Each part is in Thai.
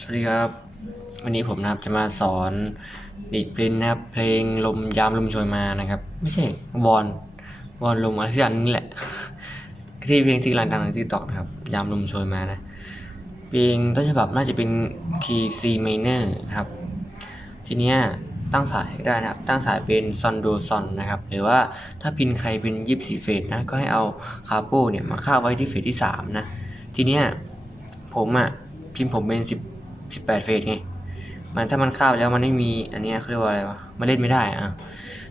สวัสดีครับ วันนี้ผมนะครับจะมาสอนดีดปรินนะครับ เพลงลมยามลมโชยมานะครับ ไม่ใช่วอนวอนลมอะไรที่อันนี้แหละ ที่เพลงที่กำลังดังในที่ตอกนะครับ ยามลมโชยมานะ เพลงต้นฉบับน่าจะเป็นคีย์ C minor นะครับ ทีเนี้ยตั้งสายได้นะครับ ตั้งสายเป็นซอนโดซอนนะครับ หรือว่าถ้าพินใครเป็นยิบสี่เฟสนะ ก็ให้เอาคาโป้เนี่ยมาคาไว้ที่เฟสที่สามนะ ทีเนี้ยผมอะพิมพ์ผมเป็นสิบ สิบแปดเฟสไงมันถ้ามันคาบแล้วมันไม่มีอันนี้เขาเรียกว่าอะไรวะมันเล่นไม่ได้อะ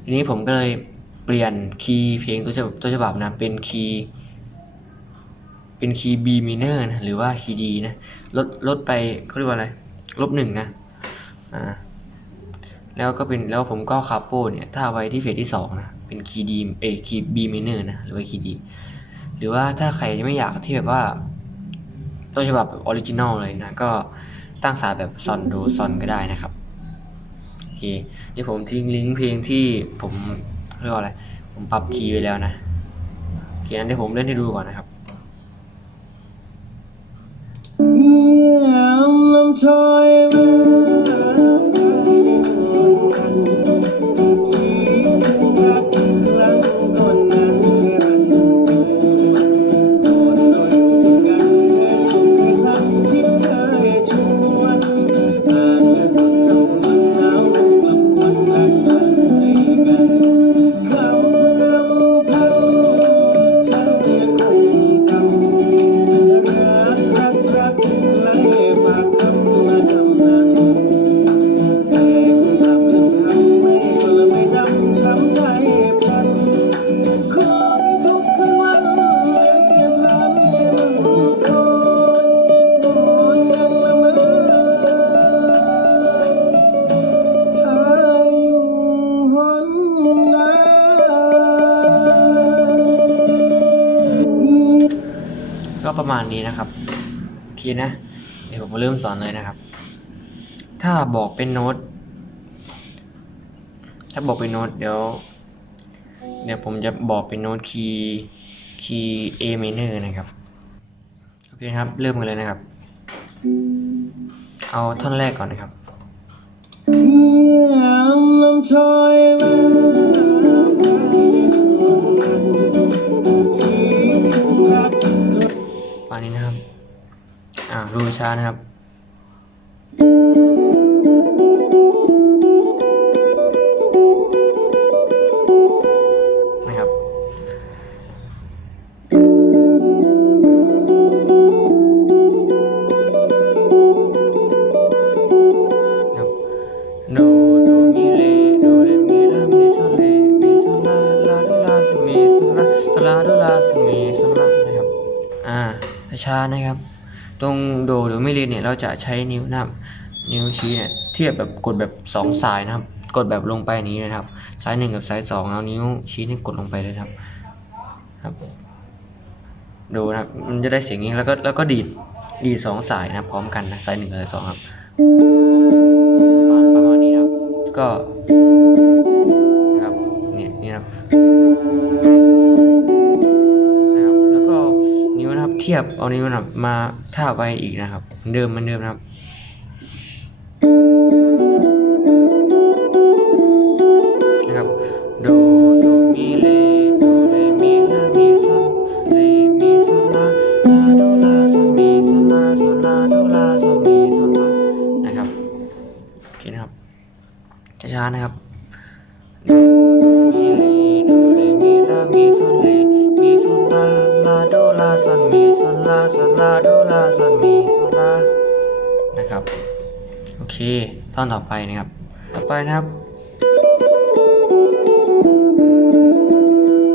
ทีนี้ผมก็เลยเปลี่ยนคีย์เพลงตัวฉบับตัวฉบับนะเป็นคีย์เป็นคีย์ B minor นะหรือว่าคีย์ D นะลดลดไปเขาเรียกว่าอะไรลบหนึ่งนะอ่าแล้วก็เป็นแล้วผมก็คาโปเนี่ยถ้าไว้ที่เฟสที่สองนะเป็นคีย์ดีเอคีย์บีมิเนอร์นะหรือว่าคีย์ดีหรือว่าถ้าใครไม่อยากที่แบบว่าต้นฉบับแบบออริจินอลเลยนะก็ ตั้งสายแบบซอนดูซอนก็ได้นะครับโอเคเดี๋ยวผมทิ้งลิงก์เพลงที่ผมเรียกว่าอะไร ผมปรับคีย์ไว้แล้วนะโอเคงั้นเดี๋ยวผมเล่นให้ดูก่อนนะครับยามลำชอย ก็ประมาณนี้นะครับโอเคนะ เดี๋ยวผมมาเริ่มสอนเลยนะครับ ถ้าบอกเป็นโน้ต ถ้าบอกเป็นโน้ตเดี๋ยว เดี๋ยวผมจะบอกเป็นโน้ตคีย์คีย์ A minor นะครับ โอเคครับ เริ่มกันเลยนะครับ เอาท่อนแรกก่อนนะครับยา ประมาณนี้นะครับ อ่าดูช้านะครับ นะครับ ตรงโดหรือไมิเลเนี่ยเราจะใช้นิ้วนะครับ นิ้วชี้เนี่ยเทียบแบบกดแบบสองสายนะครับ กดแบบลงไปนี้นะครับ สายหนึ่งกับสายสองแล้วนิ้วชี้นี่กดลงไปเลยครับ ครับดูนะครับมันจะได้เสียงนี้แล้วก็แล้วก็ดีดดีดสองสายนะพร้อมกันนะสายหนึ่งกับสายสองครับประมาณนี้ครับก็ เทียบเอานิ้วนะครับมาทาบไว้อีกนะครับเดิมเหมือนเดิมนะครับนะครับโดโดมิเลโดเรมิลามิโซเลมิโซลาลาโดลาโซมิโซลาโซลาโดลาโซมิโซลานะครับโอเคนะครับช้าๆนะครับโดโดมิเลโดเรมิลามิโซเลมิโซลาลา โดลาโซมิโซลาโซลาโดลาโซมิโซลานะครับ โอเคท่อนต่อไปนะครับ ต่อไปนะครับ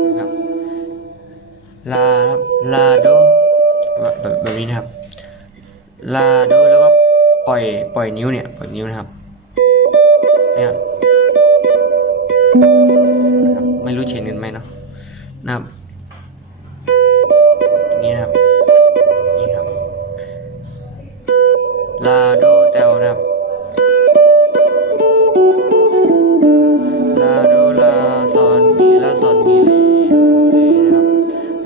นะครับลาครับลาโดแบบแบบแบบนี้นะครับลาโดแล้วก็ปล่อยปล่อยนิ้วเนี่ยปล่อยนิ้วนะครับเนี่ยนะครับไม่รู้เชนกันไหมเนาะนะครับาโดเดลดับลาโดลาซอนมีลาซอนมีเลดูเลนะครับ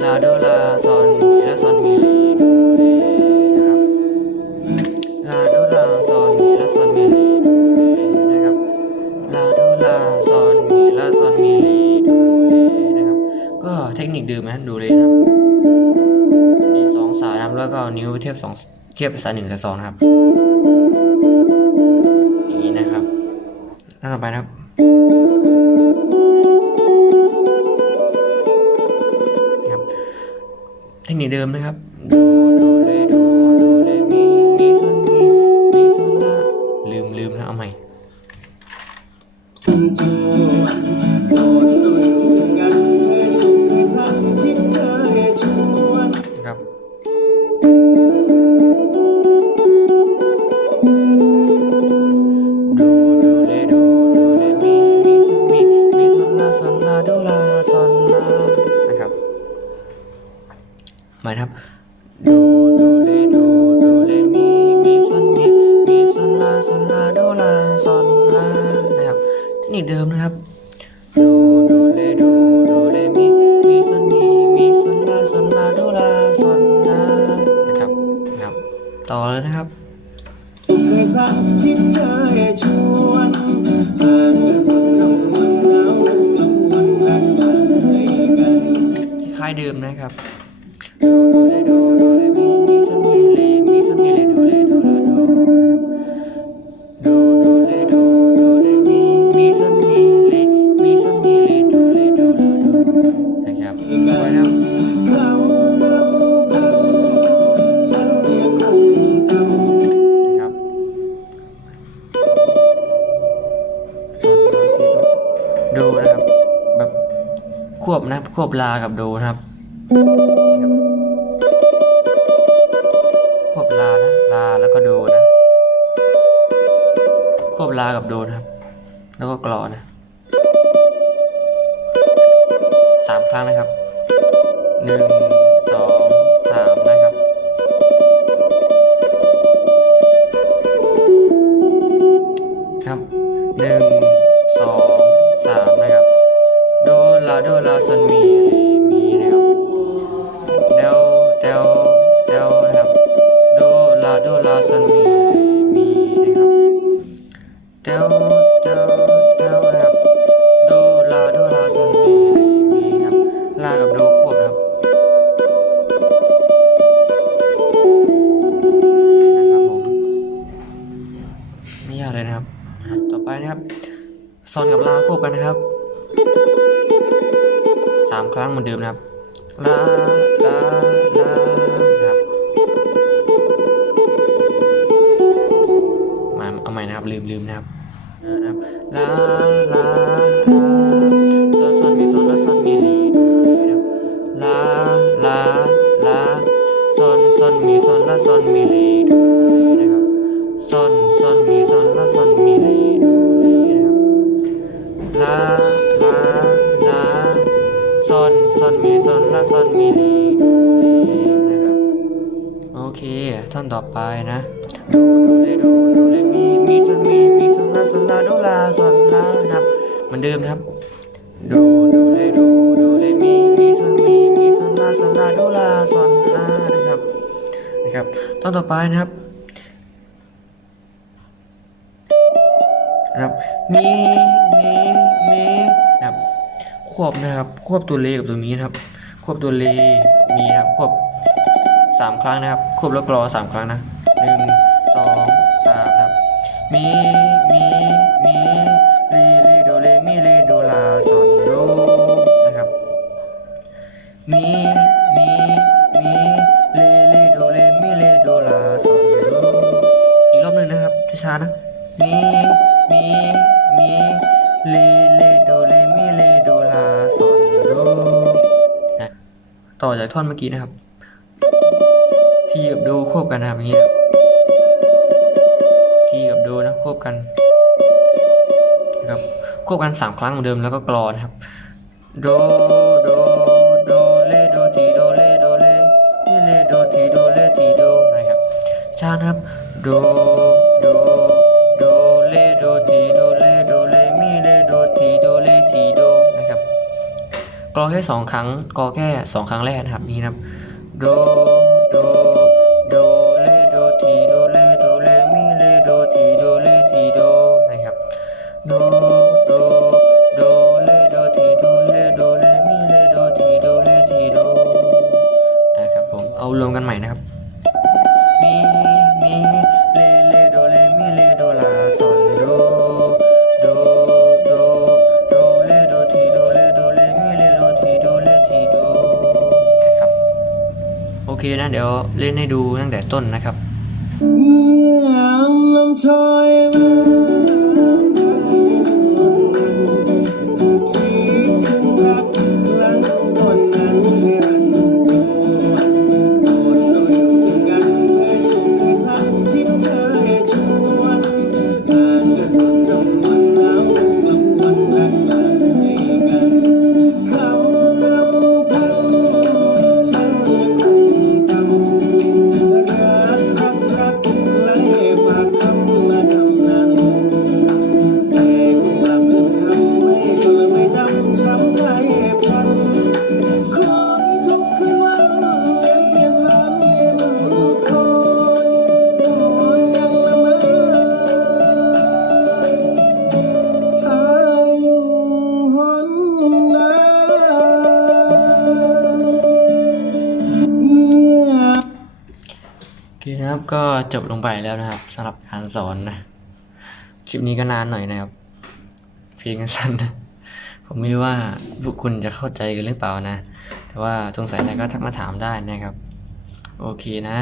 ลาโดลาซอนมีลาซอนมีเลดูเลนะครับลาโดลาซอนมีลาซอนมีเลดูเลนะครับลาโดลาซอนมีลาซอนมีเลดูเลนะครับ ก็เทคนิคเดิมนะดูเลยนะครับมีสองสายนะแล้วก็นิ้วเทียบสอง เทียบสายหนึ่งกับสองนะครับอย่างนี้นะครับหน้าต่อไปนะครับนี่ครับเทคนิคเดิมนะครับ มาครับดูดูเลดูดูเลมีมีโซนมีมีโซนลาโซนลาโดลาโซนลานะครับเทคนิคเดิมนะครับดูดูเลดูดูเลมีมีโซนมีมีโซนลาโซนลาโดลาโซนลานะครับนะครับต่อเลยนะครับคล้ายเดิมนะครับ ดูดูเลดูดูเลมีมีโซนมีเลมีโซนมีเลดูเลดูเลดูนะครับดูดูเลดูดูเลมีมีโซนมีเลมีโซนมีเลดูเลดูเลดูนะครับต่อไปนะครับเขานับพันะครับส่วนที่โดนะครับแบบควบนะควบลากับโดนะครับ แล้วก็โดนะ ควบลากับโดนะครับ แล้วก็กรอนะสามครั้งนะครับหนึ่งสองสามนะครับครับหนึ่งสองสามนะครับ โดลาโดลาซนมีเรมีาโดลาซอนมีเรมีนะครับเดวเดวเดวนะครับโดลาโดลาซอนมีเรมีนะครับลากับโดควบนะครับนะครับผมไม่ยากเลยนะครับ ต่อไปนะครับซอนกับลาควบกันนะครับสามครั้งเหมือนเดิมนะครับลา ลืมลืมนะครับนะครับลาลาลาซอนซอนมีซอนและซอนมีลีดูลีนะครับลาลาลาซอนซอนมีซอนและซอนมีลีดูลีนะครับซอนซอนมีซอนและซอนมีลีดูลีนะครับลาลาลาซอนซอนมีซอนและซอนมีลีดูลีนะครับโอเคท่อนต่อไปนะ ดูดูเลดูดูเลมีมีซนมีมีซนลาซนลาดูลาซนลานะครับเหมือนเดิมนะครับ ดูดูเลดูดูเลมีมีซนมีมีซนลาซนลาดูลาซนลานะครับนะครับท่อนต่อไปนะครับนะครับมีมีมีนะครับควบนะครับ ควบตัวเลกับตัวมีนะครับ ควบตัวเลมีนะครับควบสามครั้งนะครับ ควบแล้วกรอสามครั้งนะหนึ่ง มีมีมีเลเลโดเลมีเลโดลาซอนโดนะครับมีมีมีเลเลโดเลมีเลโดลาซอนโดอีกรอบหนึ่งนะครับช้าๆนะมีมีมีเลเลโดเลมีเลโดลาซอนโดนะต่อจากท่อนเมื่อกี้นะครับทีกับโดควบกันนะครับอย่างนี้ ควบกันนะครับควบกันสามครั้งเหมือนเดิมแล้วก็กรอนะครับโดโดโดเลโดทีโดเลโดเลนี่เลโดทีโดเลทีโดนะครับช้านครับโดโดโดเลโดทีโดเลโดเลมีเลโดทีโดเลทีโดนะครับกรอแค่สองครั้งกรอแค่สองครั้งแรกนะครับนี่นะครับโดโด รวมกันใหม่นะครับมีมีเลเลโดเลมีเลโดลาซอนโดโดโดโดเลโดทีโดเลโดเลมีเลโดทีโดเลทีโดครับโอเคนะเดี๋ยวเล่นให้ดูตั้งแต่ต้นนะครับ Yeah, I'm, I'm tired. ก็จบลงไปแล้วนะครับสำหรับการสอนนะคลิปนี้ก็นานหน่อยนะครับ เพียงสั้นนะผมไม่รู้ว่าพวกคุณจะเข้าใจกันหรือเปล่านะ แต่ว่าสงสัยอะไรก็ทักมาถามได้นะครับ โอเคนะ